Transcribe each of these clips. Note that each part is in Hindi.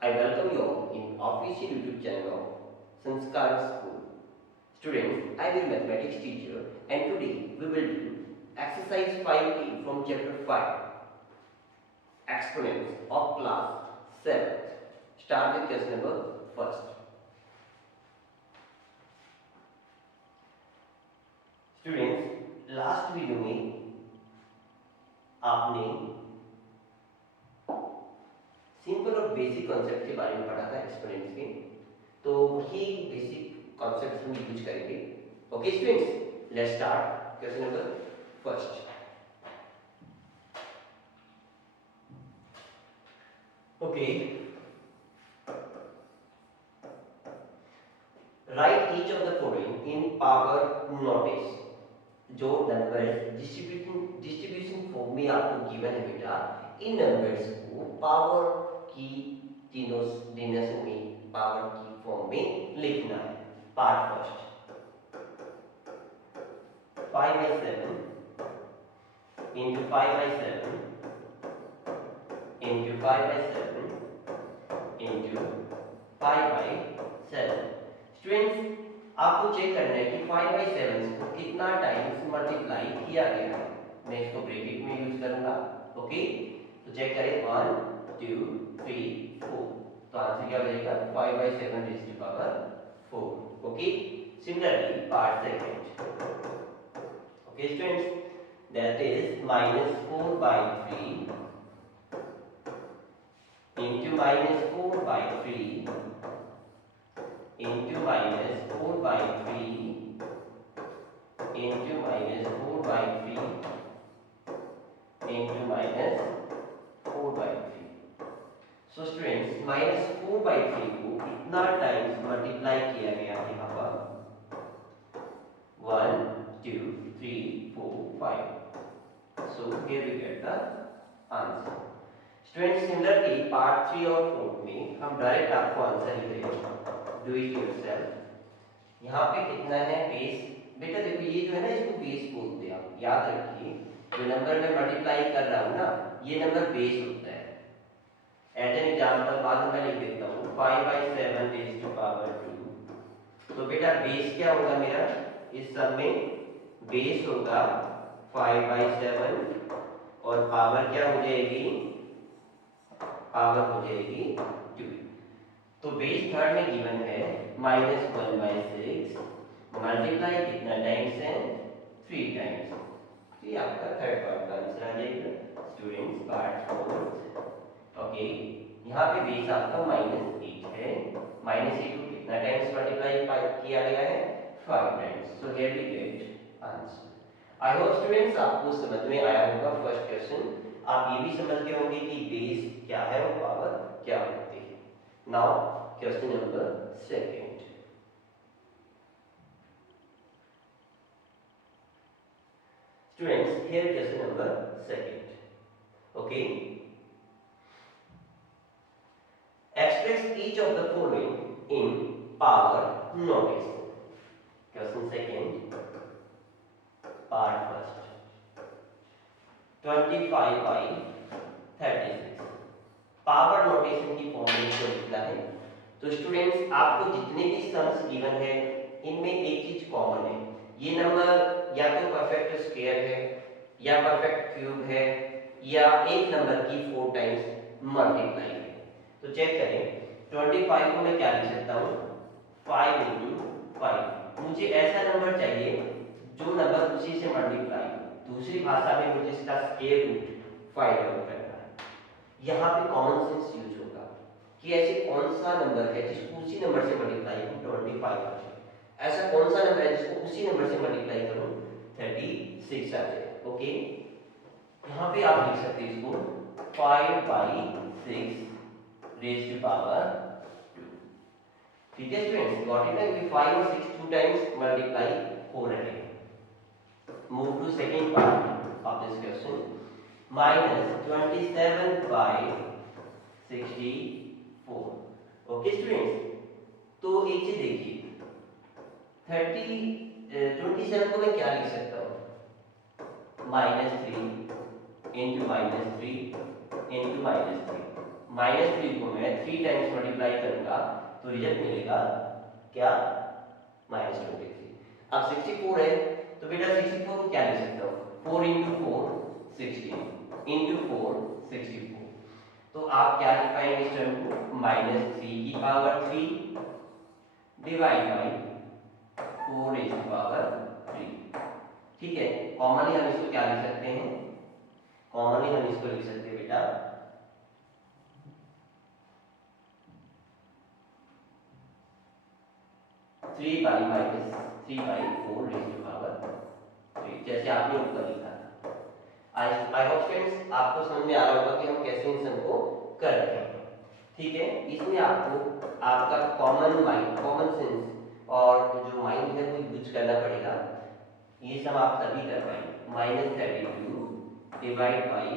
I welcome you all in official YouTube channel of Sanskar School. Students, I will mathematics teacher and today we will do exercise 5A from chapter 5 exponents of class 7th. Start with question number first. Students last video में आपने सिंपल और बेसिक कॉन्सेप्ट के बारे में पढ़ा था एक्सपोनेंट्स के, तो वही बेसिक कॉन्सेप्ट हम यूज करेंगे. Okay students, let's start question number first. Okay, right each of the following in power notice. जो नंबर्स डिस्ट्रीब्यूशन फॉर्म में आपको गिवन है बेटा, इन नंबर्स को पावर की तीनों डिनोमिनेशन में पावर की फॉर्म में लिखना है. Part first, 5/7 into 5/7 into 5/7 into 5/7. Students, आपको चेक करना है कि 5/7 को कितना टाइम्स मल्टीप्लाई किया गया है. मैं इसको ब्रैकेट में यूज करूंगा. ओके, तो चेक करें 1 2 3 4. तो आंसर क्या हो जाएगा 5/7 raise to power 4. Okay, similarly part second. Okay students, that is -4/3 into -4/3 into -4/3 into -4/3 into -4/3. So students, -4/3 को कितना टाइम्स मल्टीप्लाई किया गया है यहाँ पर? 1 2 3 4 5. So here we get the answer. Students, similarly part 3 और 4 में हम डायरेक्ट आपको आंसर लिख रहे हैं. Do it yourself. यहाँ पे कितना है बेस? बेटा देखो, ये जो है ना, इसको बेस बोलते हैं. आप याद रखिए, जो नंबर में मल्टीप्लाई कर रहा हूँ ना, ये नंबर बेस होता है. एज एन एग्जाम्पल बाद में मैं लिख देता हूँ 5/7 रेज़ टू पावर 2. तो बेटा बेस क्या होगा मेरा इस सब में? बेस होगा 5/7 और पावर क्या हो जाएगी? पावर हो जाएगी 2. तो बेस थर्ड में गिवन है -1/6. मल्टीप्लाई कितना टाइम्स है? 3 टाइम्स. तो ये आपका थर्ड पार्ट का आंसर आ जाएगा. Students, part 4. ओके, यहाँ पे बेस आपका -8 है. -8 को कितना टाइम्स मल्टीप्लाई किया गया है? 5 times. So here we get answer. I hope students आपको समझ में आया होगा फर्स्ट क्वेश्चन. आप ये भी समझ गए होंगे कि बेस क्या है और पावर क्या होती है. Now question number second. Students, here question number second. Okay, express each of the following in power notice. Question second, part first, 25/36. Power notation की फॉर्म में इसको लिखना है. तो स्टूडेंट्स, आपको जितने भी सम्स गिवन है इनमें एक चीज कॉमन है. ये नंबर या तो परफेक्ट स्क्वायर है या परफेक्ट क्यूब है या एक नंबर की 4 टाइम्स मल्टीप्लाई है. तो चेक करें, 25 को मैं क्या लिख सकता हूँ? 5 into 5. मुझे ऐसा नंबर चाहिए जो नंबर उसी से मल्टीप्लाई. दूसरी भाषा में मुझे इसका स्क्वायर रूट फाइंड आउट करना है. यहाँ पे कॉमन सेंस यूज होगा कि ऐसे कौन सा नंबर है जिसको उसी नंबर से मल्टीप्लाई करूं 25 आ जाए. ऐसा कौन सा नंबर है जिसको उसी नंबर से मल्टीप्लाई करूं 36 आ जाए. ओके, यहाँ पे आप लिख सकते हैं इसको 5/6 रेज़ टू पावर 2. ठीक है स्टूडेंट्स, गॉट इट ना? क्योंकि 5 और 6 टू टाइम्स मल्टीप्लाई हो रहे हैं. Move to second part of this question. -27/64. Okay students, तो एक चीज देखिए, 27 को मैं क्या लिख सकता हूँ? -3 into -3 into -3 -3 को मैं 3 टाइम्स मल्टीप्लाई करूंगा तो रिजल्ट मिलेगा क्या, -23। अब 64 है तो बेटा 64 को क्या लिख सकता हूँ, 4 इंटू 4 16 इंटू 4 64। तो आप क्या लिख पाएंगे इस टर्म को, -3 की power 3 divide by 4 raise to power 3। ठीक है, कॉमनली हम इसको क्या लिख सकते हैं, कॉमनली हम इसको लिख सकते हैं बेटा 3 बाई -3/4 रेज़ टू पावर 3, जैसे आपने ऊपर लिखा था। आई होप स्टूडेंट्स आपको समझ में आ रहा होगा कि हम कैसे इन सम को कर रहे हैं। ठीक है, इसमें आपको आपका कॉमन माइंड, कॉमन सेंस और जो माइंड है वो यूज करना पड़ेगा। ये सब आप तभी कर पाएंगे। -32 डिवाइड बाई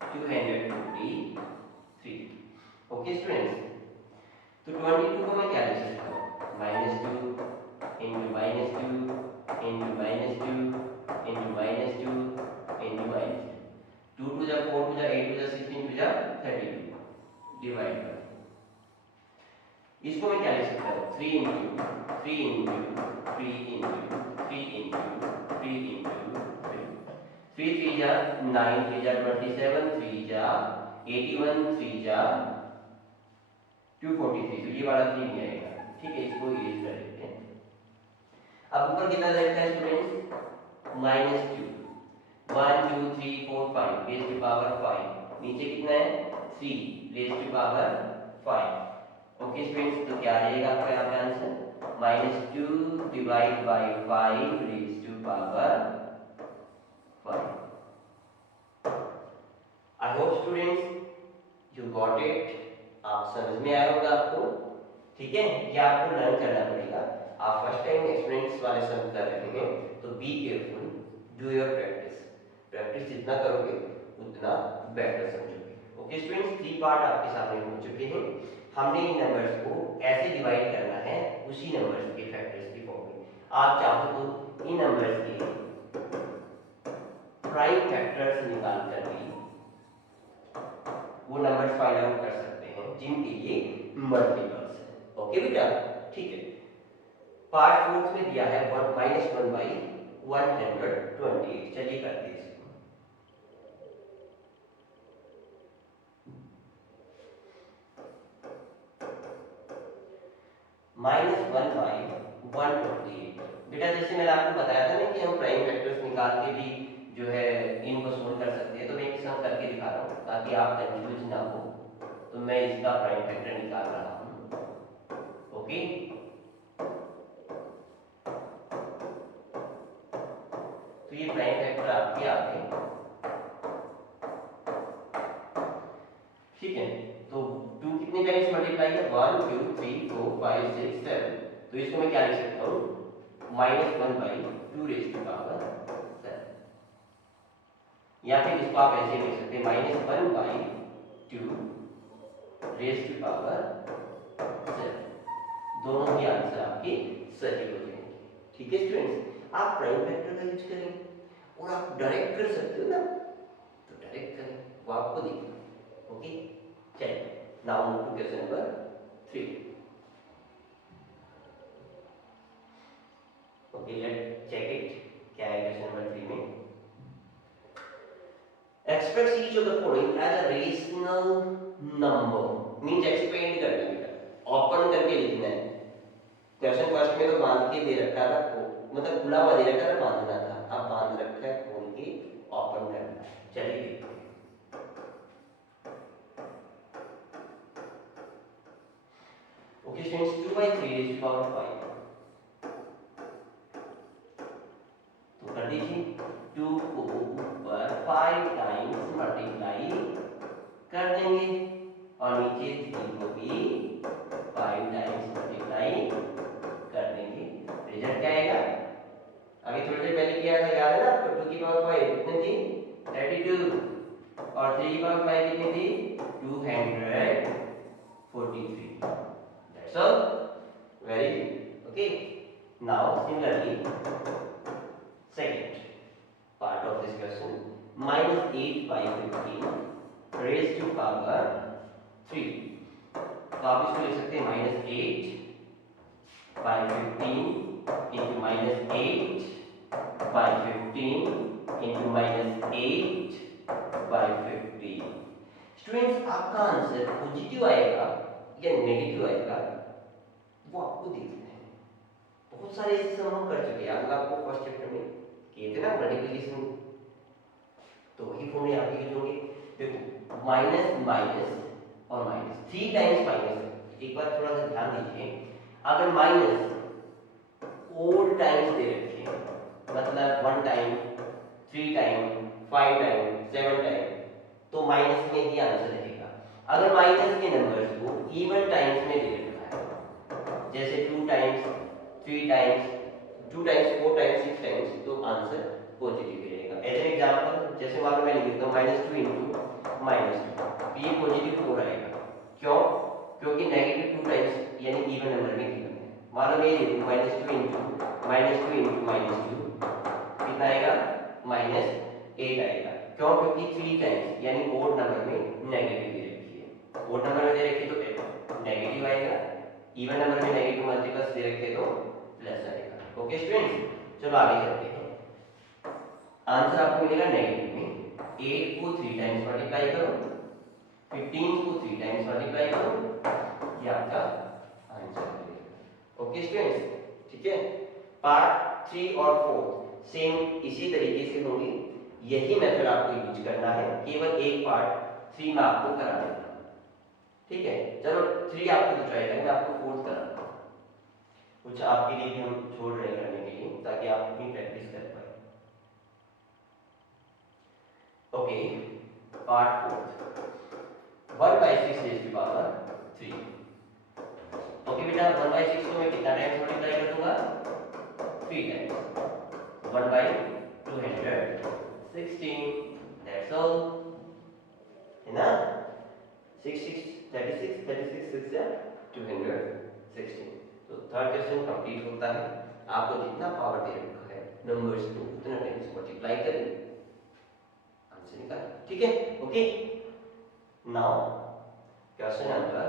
243। ओके स्टूडेंट्स, तो 22 को मैं क्या लिख सकता हूँ, -2 into -2 into -2 into -2 into -2, 2 two जा 4 टू जा 8 टू जा 16 टू जा 32 डिवाइड बाई, इसको मैं क्या लिख सकता हूँ, 3 into 3 into 3 into 3 into 3 into 3 3 जा 9 3 जा 27 3 जा 81 3 जा 243, तो ये वाला 3 नहीं आएगा। ठीक है, इसको यूज कर लेते हैं। अब ऊपर कितना रहता है स्टूडेंट्स, -2 1 2 3 4 5 रेज़ टू पावर 5, नीचे कितना है 3 raise to power 5। Okay students, तो क्या रहेगा आपका यहाँ पे answer, -2 divide by 5 raise to power 5। I hope students you got it, आप समझ में आया होगा आपको। ठीक है, ये आपको लर्न करना पड़ेगा। आप फर्स्ट टाइम एक्सपेरिमेंट्स वाले सम कर रहे हैं तो be careful, do your practice, practice जितना करोगे उतना बेटर समझोगे। ओके स्टूडेंट्स, 3 पार्ट आपके सामने हो चुके हैं। हमने इन नंबर्स को ऐसे डिवाइड करना है उसी नंबर्स के फैक्टर्स की फॉर्म में। आप चाहो तो इन नंबर्स के प्राइम फैक्टर्स निकाल कर भी वो नंबर्स फाइंड आउट कर सकते हैं जिनके ये मल्टीपल्स है। ओके बेटा, ठीक है। पार्ट 4 में दिया है -1/128, चलिए करते हैं इसको। -1/128, बेटा जैसे मैंने आपको बताया था ना कि हम प्राइम फैक्टर्स निकाल के भी जो है इनको सोल्व कर सकते हैं, तो मैं एक सम करके दिखा रहा हूँ ताकि आप कंफ्यूज ना हो। तो मैं इसका प्राइम फैक्टर निकाल रहा हूँ। ओके, तो ये प्राइम फैक्टर आपके आ गए। ठीक है, तो 2 कितने टाइम्स मल्टीप्लाई है, 1 2 3 4 5 6 7, तो इसको मैं क्या लिख सकता हूँ, -1/2 रेज़ टू पावर 7, या फिर इसको आप ऐसे लिख सकते हैं -1/2 रेज़ टू पावर 7। दोनों ही आंसर आपके सही हो जाएंगे। ठीक है स्टूडेंट्स, आप प्राइम फैक्टर का यूज करें और आप डायरेक्ट कर सकते हो ना, तो डायरेक्ट करें, वो आपको दिखेगा। ओके, चलिए now move to question number 3। Okay, let check it, क्या है क्वेश्चन नंबर 3 में। Express each of the following as a rational number, means expand करना बेटा, ओपन करके लिखना है। क्वेश्चन फर्स्ट में तो बांध के दे रखा था, मतलब खुला हुआ दे रखा था, बांधना था, अब बांध रखा है, खोल के ओपन करना है। चलिए देखते हैं। Okay students, 2/3 raise to power 5, तो कर दीजिए। 2 को ऊपर 5 टाइम्स मल्टीप्लाई कर देंगे और नीचे 3 को भी 5 टाइम्स मल्टीप्लाई कर देंगे। रिजल्ट क्या आएगा, अभी थोड़ी देर पहले किया था, याद है ना आपको, 2 की पावर 5 कितनी थी, 32, और 3 की पावर 5 कितनी थी, 243। That's all, very good. Okay, now similarly second part of this question, -8/15 raised to power तो आप इसको लिख सकते हैं -8/15 इंटू -8/15 इंटू -8/15। स्टूडेंट्स, आपका आंसर पॉजिटिव आएगा या नेगेटिव आएगा वो आपको देखना है। बहुत सारे ऐसे सम हम कर चुके हैं, अगर आपको फर्स्ट चैप्टर में किए थे ना मल्टीप्लिकेशन, तो वही फॉर्मूले आप यूज होंगे। देखो माइनस माइनस और माइनस 3 टाइम्स माइनस, एक बार थोड़ा सा ध्यान दीजिए, अगर माइनस ओड टाइम्स दे रखे हैं, मतलब 1 टाइम, 3 टाइम, 5 टाइम, 7 टाइम, तो माइनस में ही आंसर रहेगा। अगर माइनस के नंबर्स को इवन टाइम्स में दे रखा है, जैसे 2 times, 3 times, 2 times, 4 times, 6 times, तो आंसर पॉजिटिव रहेगा। एज एन एग्जांपल, जैसे मान लो मैं लिख देता हूं -2 इंटू -2, ये पॉजिटिव 4 आएगा। क्यों? क्योंकि नेगेटिव 2 टाइम्स यानी इवन नंबर में गिवन है। मान लो मैं ये लिखूं -2 इंटू -2 कितना आएगा? -8 आएगा। क्यों? क्योंकि 3 टाइम्स यानी ओड नंबर में नेगेटिव दे रखी है। ओड नंबर में दे रखी तो नेगेटिव आएगा, इवन नंबर में नेगेटिव मल्टीपल्स दे रखे तो प्लस आएगा। ओके स्टूडेंट्स, चलो आगे चलते हैं। आंसर आपको मिलेगा नेगेटिव में 8 को 3 टाइम्स मल्टीप्लाई करो, 15 को 3 टाइम्स मल्टीप्लाई करो, ये आपका आंसर मिलेगा। ओके स्टूडेंट्स, ठीक है। पार्ट 3 और 4 सेम इसी तरीके से होंगे, यही मेथड आपको यूज करना है, केवल एक पार्ट 3 में आपको करा देना। ठीक है, चलो 3 आपको तो ट्राई करेंगे, आपको 4 कराना है। कुछ आपके लिए भी हम छोड़ रहे हैं करने के लिए, ताकि आप अपनी प्रैक्टिस कर पाए। Okay, part 4 1/6 raise to power 3। Okay बेटा, 1/6 को मैं कितना टाइम्स मल्टीप्लाई कर दूंगा? 3 टाइम्स। 1/216, दैट्स ऑल, है ना? 6 6 36, 36 6 या 216। तो थर्ड क्वेश्चन कंप्लीट होता है। आपको जितना पावर दे रखा है नंबर्स को उतना टाइम्स मल्टीप्लाई करें, आंसर निकालें। ठीक है, okay. Now question number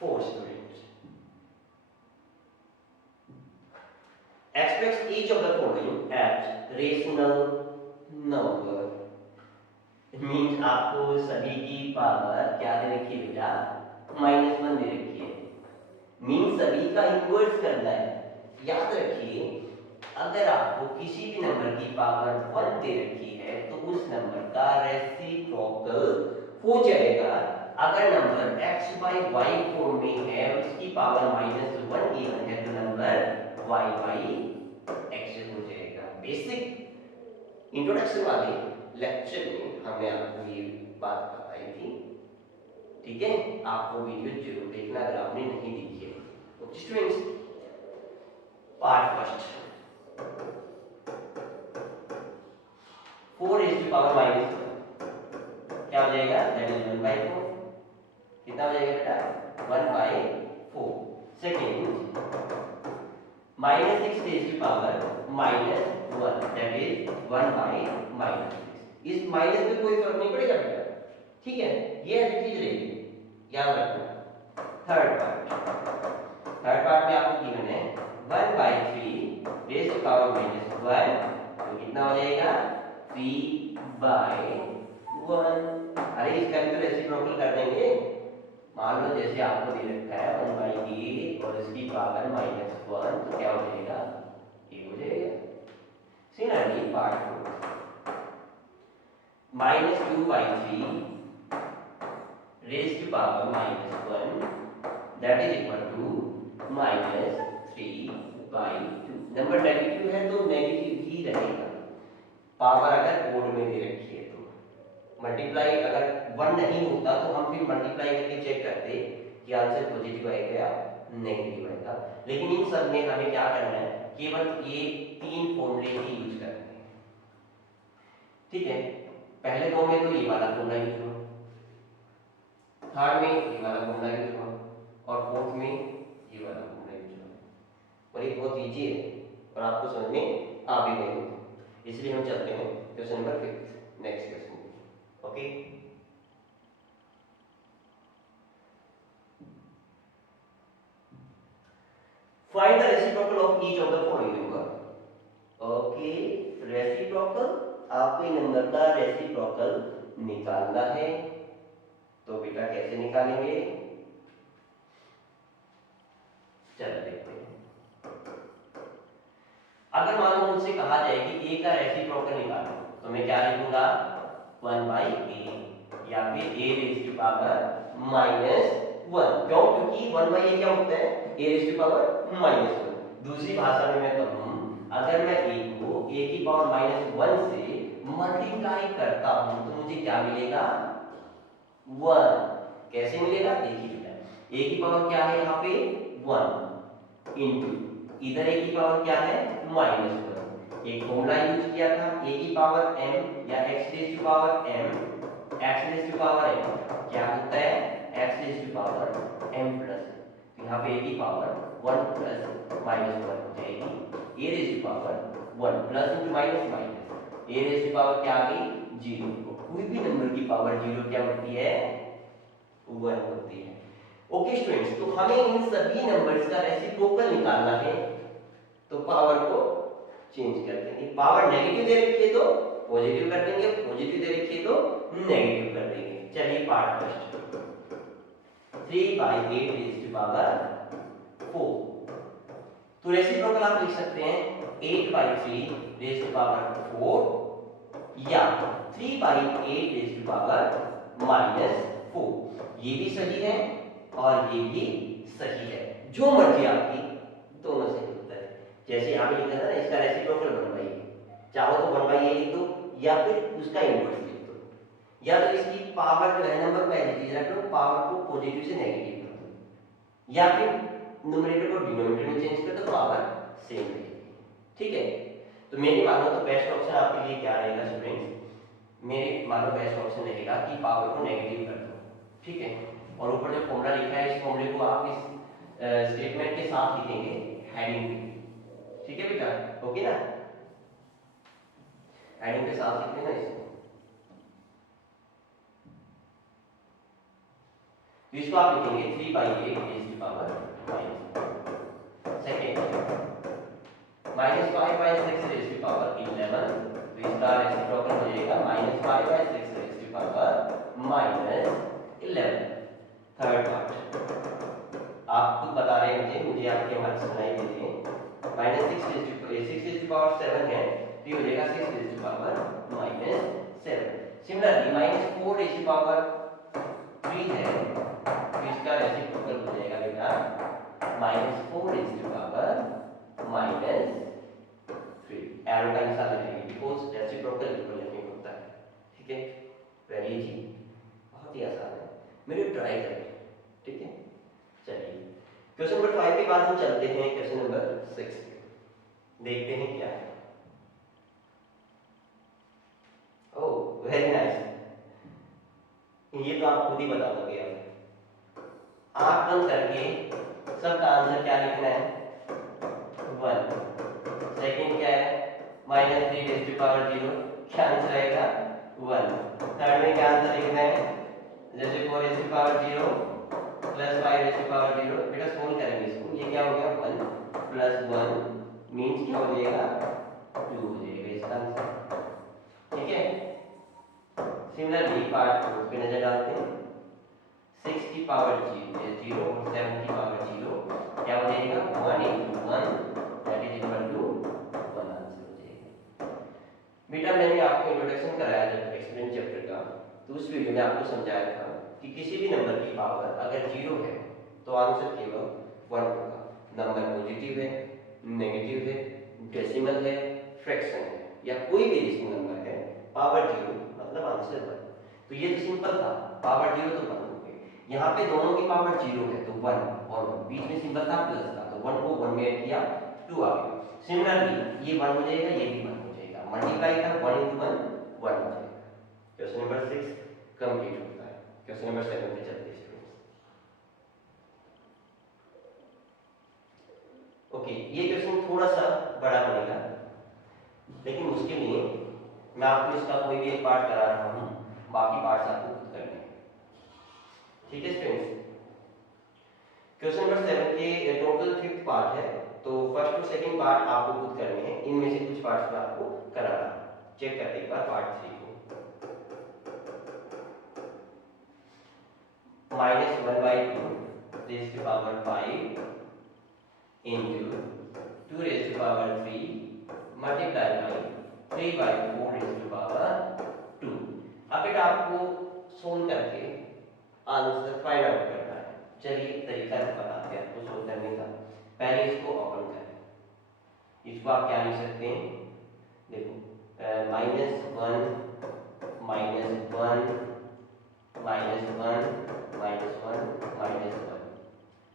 4 students, express each of the following as rational number। Means आपको सभी की पावर क्या दे रखी है बेटा? -1 दे रखी है। मीन्स सभी का इन्वर्स करना है। याद रखिए, अगर आपको किसी भी नंबर की पावर 1 दे रखी है तो उस नंबर का रेसिप्रोकल हो जाएगा। अगर number x by y form में है और इसकी पावर -1 गिवन है तो नंबर y by x हो जाएगा। बेसिक इंट्रोडक्शन वाले लेक्चर में हमने आपको ये बात बताई थी। ठीक है, आप वो वीडियो जरूर देखना अगर आपने नहीं देखी है। Okay students, part first 4 raised to power -1 क्या हो जाएगा? That is 1/4। कितना हो जाएगा बेटा? 1/4। Second -6 raised to power -1 that is 1/6। इस माइनस में कोई फर्क नहीं पड़ेगा बेटा, ठीक है, ये ऐसी चीज रहेगी, याद रखना। थर्ड पार्ट में आपको गिवन है 1/3 रेज़ टू पावर -1, तो कितना हो जाएगा? 3/1। अरे इसका भी तो रेसिप्रोकल कर देंगे। मान लो जैसे आपको दे रखा है 1/8 और इसकी पावर -1, तो क्या हो जाएगा? ये हो जाएगा। Similarly part 4 -2/3 raised to power -1 that is equal to -3/2। Number negative है तो नेगेटिव ही रहेगा। पावर अगर ओड में दे रखी है तो मल्टीप्लाई, अगर 1 नहीं होता तो हम फिर मल्टीप्लाई करके चेक करते कि आंसर पॉजिटिव आएगा या नेगेटिव आएगा। लेकिन इन सब में हमें क्या करना है? केवल ये 3 फॉर्मूले ही यूज करने हैं। ठीक है, पहले 2 में तो ये वाला फॉर्मूला यूज हुआ, थर्ड में ये वाला फॉर्मूला यूज हुआ और फोर्थ में ये वाला फॉर्मूला यूज हुआ। और ये बहुत इजी है और आपको समझ में आ भी गई होगी। इसलिए हम चलते हैं question number 5, next question. Okay, of each of the following number. Okay, reciprocal, आपको इन नंबर का रेसिप्रोकल निकालना है। तो बेटा कैसे निकालेंगे, चलो देखते हैं। अगर मान लो मुझसे कहा जाए कि a का रेसिप्रोकल निकालो, तो मैं क्या लिखूंगा, 1/a, या फिर a रेज़ टू पावर -1। क्यों? क्योंकि 1/a क्या होता है, a रेज़ टू पावर -1। दूसरी भाषा में मैं कहूं, अगर मैं a को a की पावर -1 से मल्टीप्लाई करता हूं तो मुझे क्या मिलेगा, 1। कैसे मिलेगा, देखिए बेटा, a की पावर क्या है यहाँ पे, 1, इंटू इधर a की पावर क्या है, -1। एक फॉर्मूला यूज किया था, a की पावर m या x raise to power m, x raise to power m क्या होता है, x raise to power m प्लस। तो यहाँ पे a की पावर 1 प्लस -1 हो जाएगी, a raise to power 1 plus into minus minus, a raise to power क्या आ गई, 0। कोई भी नंबर की पावर 0 क्या होती है, 1 होती है। ओके स्टूडेंट्स, तो हमें इन सभी नंबर्स का रेसिप्रोकल निकालना है। तो पावर को चेंज कर देंगे, पावर नेगेटिव दे रखी है तो पॉजिटिव कर देंगे, पॉजिटिव दे रखी है तो नेगेटिव कर देंगे। चलिए part first, 3/8 raise to power 4। तो रेसिप्रोकल आप लिख सकते हैं 8/3 रेज़ टू पावर 4 या 3/8 रेज़ टू पावर -4। ये भी सही है और ये भी सही है, जो मर्जी आपकी, दोनों सही होता है। जैसे यहाँ पे लिखा था ना, इसका रेसिप्रोकल 1/a, चाहो तो 1/a लिख दो या फिर उसका इनवर्स लिख दो, या तो इसकी पावर जो है नंबर पहले चीज रख लो, पावर को पॉजिटिव से नेगेटिव कर दो, या फिर न्यूमरेटर को डिनोमिनेटर में चेंज कर दो, पावर सेम रहेगी। ठीक है, तो मेरी मानो तो बेस्ट ऑप्शन आपके लिए क्या रहेगा स्टूडेंट्स, मेरे मानो बेस्ट ऑप्शन रहेगा कि पावर को नेगेटिव कर दो। ठीक है, और ऊपर जो फॉर्मूला लिखा है, इस फॉर्मूले को आप इस स्टेटमेंट के साथ लिखेंगे हेडिंग पे। ठीक है बेटा, ओके ना, हेडिंग के साथ लिख लेना इसको। तो इसको आप लिखेंगे 3/8 raise to power -4। Second, -5/6 raise to power 11। तो इसका रेसिप्रोकल हो जाएगा -5/6 raise to power -11। Third part, आप खुद बता रहे हैं मुझे आपके मार्क्स सुनाई दे रहे हैं। -6 रेज़ टू पावर 7 है, तो ये हो जाएगा 6 raise to power -7। Similarly -4 raise to power 3 है, तो इसका रेसिप्रोकल हो जाएगा बेटा -4 रेज़ टू पावर -3। एरो का निशान लगाएंगे बिकॉज़ रेसिप्रोकल इक्वल नहीं होता है। ठीक है, वेरी इजी, बहुत ही आसान है, मेरे ट्राई करें। ठीक है, चलिए क्वेश्चन नंबर 5 के बाद हम चलते हैं क्वेश्चन नंबर 6 पे, देखते हैं क्या है। ओह वेरी नाइस, ये तो आप खुद ही बता दोगे। अब आंख बंद करके सबका आंसर क्या लिखना है, 1। सेकंड क्या है, -3 रेज़ टू पावर 0, क्या आंसर आएगा, 1। थर्ड में क्या आंसर लिखना है, जैसे 4 raise to power 0 plus 5 raise to power 0। बेटा सोल्व करेंगे इसको, ये क्या हो गया, 1 प्लस 1 मीन्स क्या हो जाएगा, 2 हो जाएगा इसका आंसर। ठीक है, सिमिलरली पार्ट 4 पे नजर डालते हैं। 6 की पावर 0 और 7 की पावर 0 क्या हो जाएगा, 1 into 1 that is equal to 1 answer हो जाएगा। बेटा मैंने आपको इंट्रोडक्शन कराया जब एक्सप्लेन चैप्टर का, तो उस वीडियो में आपको समझाया था कि किसी भी नंबर की पावर अगर 0 है तो आंसर केवल 1 होगा। नंबर पॉजिटिव है, नेगेटिव है, डेसिमल है, फ्रैक्शन है, या कोई भी रेशनल नंबर है, पावर 0 मतलब आंसर 1। तो ये तो सिंपल था, पावर 0 तो 1 हो गई। यहाँ पे दोनों की पावर 0 है तो 1 और 1, बीच में सिंबल था प्लस का, तो 1 को 1 में ऐड किया, 2 आ गया। सिमिलरली ये 1 हो जाएगा, ये भी 1 हो जाएगा, मल्टीप्लाई था 1 into 1 1 हो जाएगा। क्वेश्चन नंबर 6 कंप्लीट होता है। क्वेश्चन नंबर 7 पे चलते हैं स्टूडेंट्स। ओके, ये क्वेश्चन थोड़ा सा बड़ा बनेगा, लेकिन उसके लिए मैं आपको इसका कोई भी एक पार्ट करा रहा हूँ, बाकी पार्ट्स आपको खुद करने हैं। ठीक है स्टूडेंट्स, क्वेश्चन नंबर 7 के टोटल 5th पार्ट है, तो फर्स्ट और सेकंड पार्ट आपको खुद करने हैं, इनमें से कुछ पार्ट्स मैं आपको करा रहा हूं। चेक करते एक बार पार्ट 3 को। -1/2 raised to power 5 into 2 raised to power 3 multiplied by 3/4 raised to power 2। अब बेटा आपको सोल्व करके आंसर फाइंड आउट करना है। चलिए तरीका बताते हैं आपको सोल्व करने का। पहले इसको ओपन करें। इसको आप क्या लिख सकते हैं, देखो -1 -1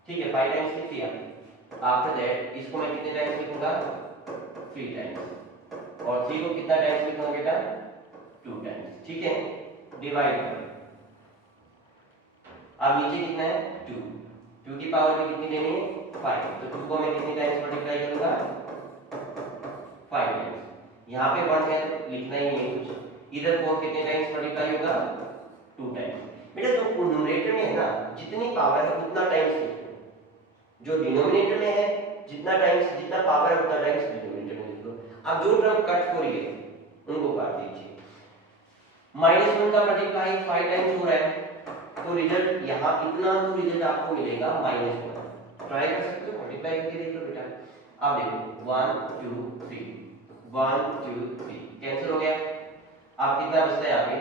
ठीक है, 5 टाइम्स लिख दिया। आफ्टर दैट इसको मैं कितने टाइम्स लिखूंगा, 3 टाइम्स, और 3 को कितना टाइम्स लिखूंगा बेटा, 2 टाइम्स। ठीक है, डिवाइड कर। अब नीचे कितना है, 2, 2 की पावर में कितनी लेनी है, 5, तो 2 को मैं कितने टाइम्स मल्टीप्लाई करूंगा, 5 टाइम्स। यहाँ पे 1 है तो लिखना ही नहीं कुछ। इधर 4 कितने टाइम्स मल्टीप्लाई होगा, 2 टाइम्स। बेटा जो न्यूमरेटर में है ना, जितनी पावर है उतना टाइम्स लिखो। जो डिनोमिनेटर में है जितना टाइम्स, जितना पावर है उतना टाइम्स डिनोमिनेटर में लिख दो। अब जो टर्म कट हो रही है उनको काट दीजिए। -1 का मल्टीप्लाई 5 टाइम्स हो रहा है, तो रिजल्ट यहाँ इतना, तो रिजल्ट आपको मिलेगा -1। ट्राई कर सकते हो, मल्टीप्लाई करके देख लो बेटा। अब देखो 1 2 3 1 2 3 कैंसिल हो गया। अब कितना बचता है यहाँ पे,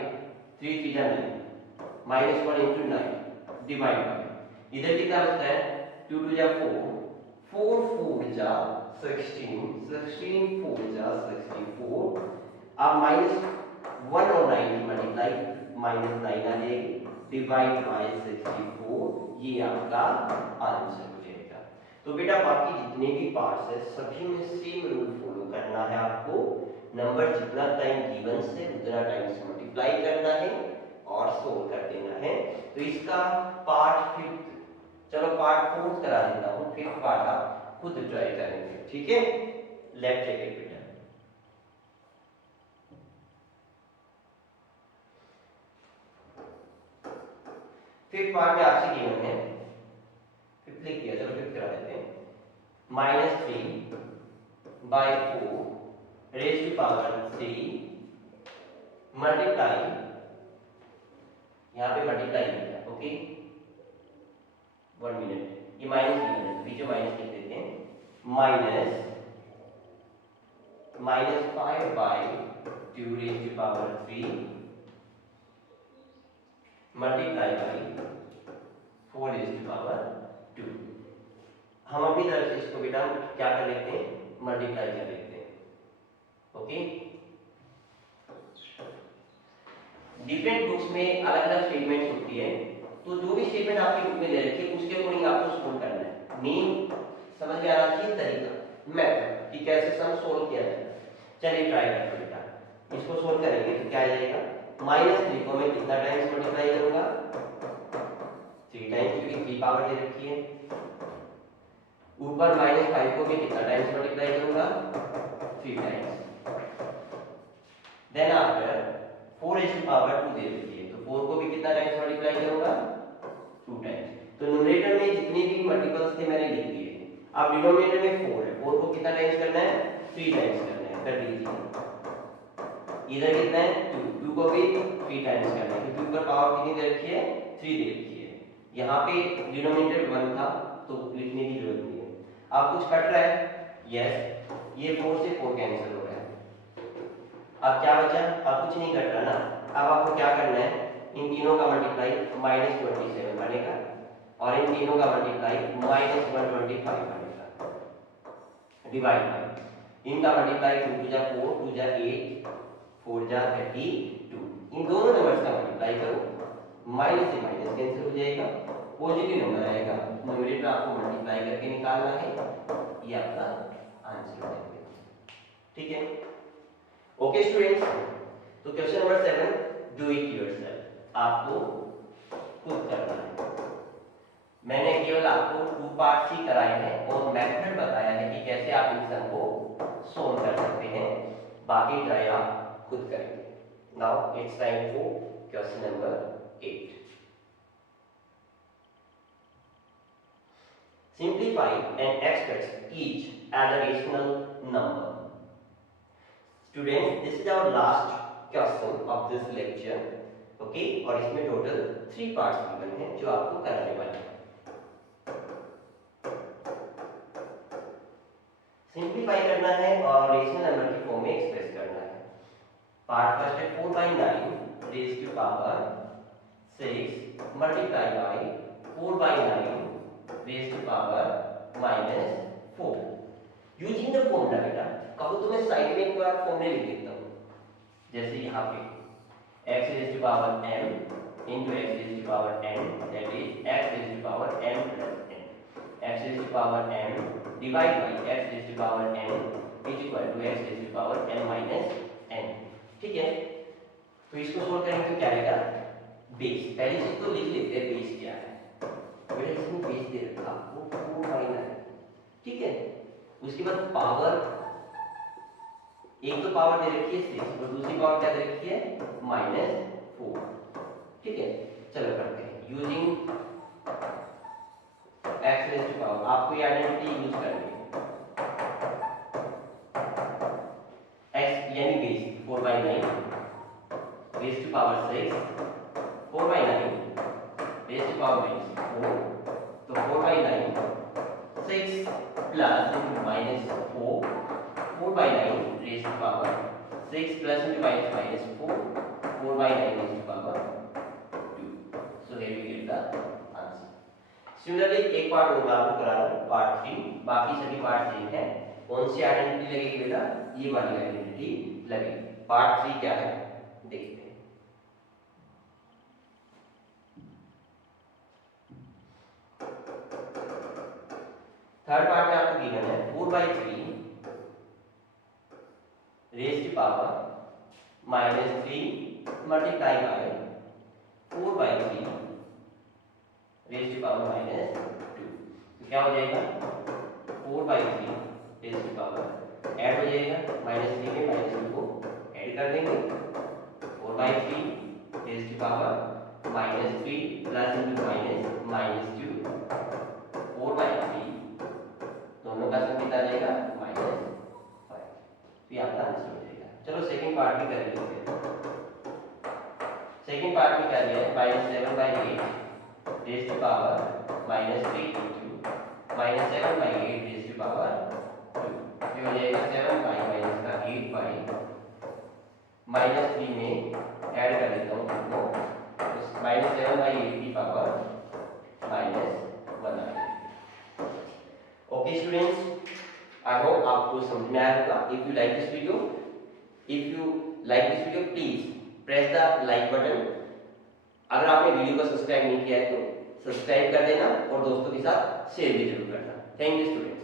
3 3 जा 9, -1 into 9 डिवाइड बाय, इधर कितना बचता है, 2 2 जा 4, 4 4 जा 16, 16 4 जा 64। अब -1 और 9 की मल्टीप्लाई -9 आ जाएगी, डिवाइड बाय 64, ये आपका आंसर हो जाएगा। तो बेटा बाकी जितने भी पार्ट्स है सभी में सेम रूल फॉलो करना है आपको। नंबर जितना टाइम गिवन से उतना टाइम से मल्टीप्लाई करना है और सोल्व कर देना है। तो इसका पार्ट 5, चलो पार्ट 4 करा देता हूँ, 5th पार्ट आप खुद ट्राई करेंगे। ठीक है, लेट्स चेक इट बेटा। फिफ्थ पार्ट में आपसे गिवन है, फिफ्थ लिख दिया, चलो फिफ्थ करा देते हैं। -3/4 raised to power 3 मल्टीप्लाई, यहाँ पे मल्टीप्लाई लिखा है, ओके 1 मिनट, ये माइनस गिवन है, बीच में माइनस लिख देते हैं। -5/2 raised to power 3 multiply by 4 raised to power 2। हम अपनी तरफ से इसको बेटा क्या कर लेते हैं, मल्टीप्लाई कर लेते हैं। ओके, डिफरेंट बुक्स में अलग अलग स्टेटमेंट्स होती है, तो जो भी स्टेटमेंट आपकी बुक में दे रखी है उसके अकॉर्डिंग आपको सोल्व करना है। मेन समझ में आना चाहिए तरीका, मेथड कि कैसे सम सोल्व किया जाए। चलिए ट्राई करते हैं बेटा, इसको सोल्व करेंगे तो क्या आ जाएगा, -3 को मैं कितना टाइम्स मल्टीप्लाई करूंगा, 3 टाइम्स, क्योंकि 3 पावर दे रखी है। ऊपर -5 को भी कितना टाइम्स मल्टीप्लाई करूंगा, 3 times. Then after 4 raised to power 2 दे रखी है, तो 4 को भी कितना टाइम्स मल्टीप्लाई करूंगा, 2 टाइम्स। तो न्यूमरेटर में जितने भी मल्टीपल्स थे मैंने लिख दिए। अब डिनोमिनेटर में 4 है, 4 को कितना टाइम्स करना है, 3 टाइम्स करना है, कर दीजिए। इधर कितना है, 2, 2 को भी 3 टाइम्स करना है, क्योंकि ऊपर पावर कितनी दे रखी है, 3 दे रखी है। यहाँ पे डिनोमिनेटर 1 था तो लिखने की जरूरत नहीं है। अब कुछ कट रहा है, यस, ये 4 से 4 कैंसिल हो रहा है। अब क्या बचा, अब कुछ नहीं कट रहा ना। अब आपको क्या करना है, इन तीनों का मल्टीप्लाई -27 बनेगा, और इन तीनों का मल्टीप्लाई -125 बनेगा, डिवाइड बाय इनका मल्टीप्लाई 2 2 जा 4, 2 जा 8, 4 जा 32। इन दोनों नंबर्स का मल्टीप्लाई करो, माइनस से माइनस कैंसिल हो जाएगा, पॉजिटिव नंबर आएगा, न्यूमरेटर आपको मल्टीप्लाई करके निकालना है, ये आपका आंसर हो जाएगा। ठीक है, ओके स्टूडेंट्स, तो question number 7, do it yourself, आपको खुद करना है। मैंने केवल आपको 2 पार्ट्स ही कराए हैं और मेथड बताया है कि कैसे आप इन सम को सोल्व कर सकते हैं, बाकी ट्राई आप खुद करेंगे। Now it's time for question number 8। Simplify and express each as a rational number. Students, this is our last question of this lecture. Okay और इसमें टोटल 3 पार्ट्स गिवन है जो आपको कराने वाले हैं. सिंप्लीफाई करना है और रेशनल नंबर की फॉर्म में एक्सप्रेस करना है. पार्ट फर्स्ट है 4/9 raise to power 6 multiply by 4/9 raise to power -4. Using the formula. बेटा कहो तो मैं साइड में एक बार फॉर्मूला लिख देता हूँ. जैसे यहाँ पे x raised to power m into x raised to power n, that is x raised to power m plus n. x raised to power m divided by x raised to power n is equal to x raised to power m minus n. ठीक है, तो इसको सोल्व करेंगे तो क्या आएगा? बेस. पहली चीज तो लिख लेते हैं बेस क्या है. बेटा इसमें बेस दे रखा आपको 4/9. ठीक है, उसके बाद पावर, एक तो पावर दे रखी है 6 और दूसरी पावर क्या दे रखी है -4. ठीक है, चलो करते हैं using x raise to power. आपको ये आइडेंटिटी यूज करनी है. x यानी base 4/9 raise to power 6 4/9 raise to power -4. तो 4/9 6 plus -4 4/9 raised to power 6 plus into -4 4/9 raised to power 2. So here we get the answer. Similarly एक पार्ट और मैं आपको करा रहा हूँ पार्ट 3. बाकी सभी पार्ट सेम है. कौन सी आइडेंटिटी लगेगी बेटा? ये वाली आइडेंटिटी लगेगी. पार्ट 3 क्या है देखते हैं. थर्ड पार्ट में आपको गिवन है 4/3 raised to power -3 multiply by 4/3 raised to power -2. तो क्या हो जाएगा? 4/3 raised to power ऐड हो जाएगा. -3 में -2 को ऐड कर देंगे. 4/3 raised to power -3 plus into -2 4/3 दोनों का सम कितना आ जाएगा? -5. तो ये आपका आंसर हो जाएगा. चलो सेकंड पार्ट भी कर लेते हैं. सेकंड पार्ट में क्या दिया है? -7/8 raise to power -3 into -7/8 raise to power 2. ये हो जाएगा 7/8 -3 में ऐड कर देता हूँ दोनों. तो -7/8 की पावर -1 आ जाएगी. ओके स्टूडेंट्स, I hope आपको समझ में आया होगा. If you like this video, please press the like button. अगर आपने वीडियो को सब्सक्राइब नहीं किया है तो सब्सक्राइब कर देना और दोस्तों के साथ शेयर भी जरूर करना. Thank you student.